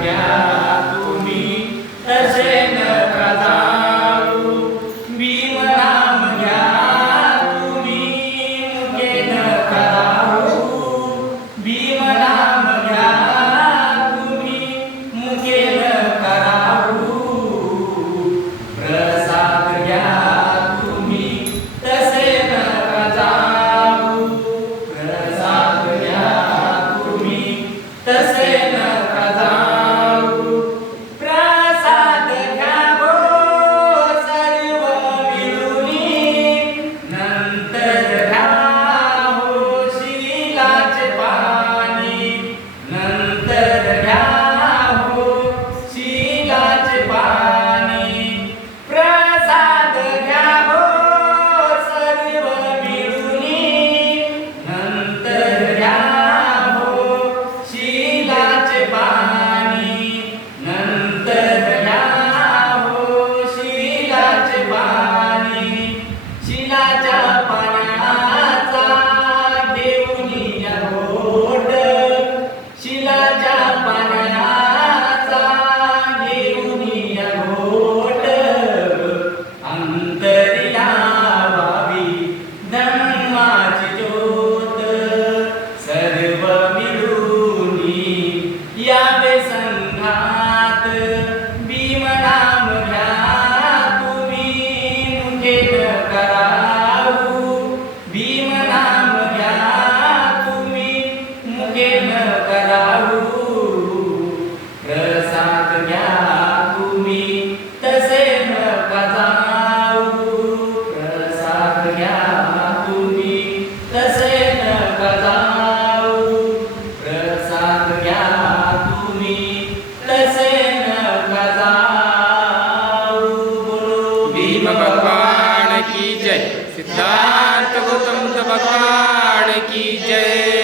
yeah. सिद्धांत गौतम तो भगवान की जय।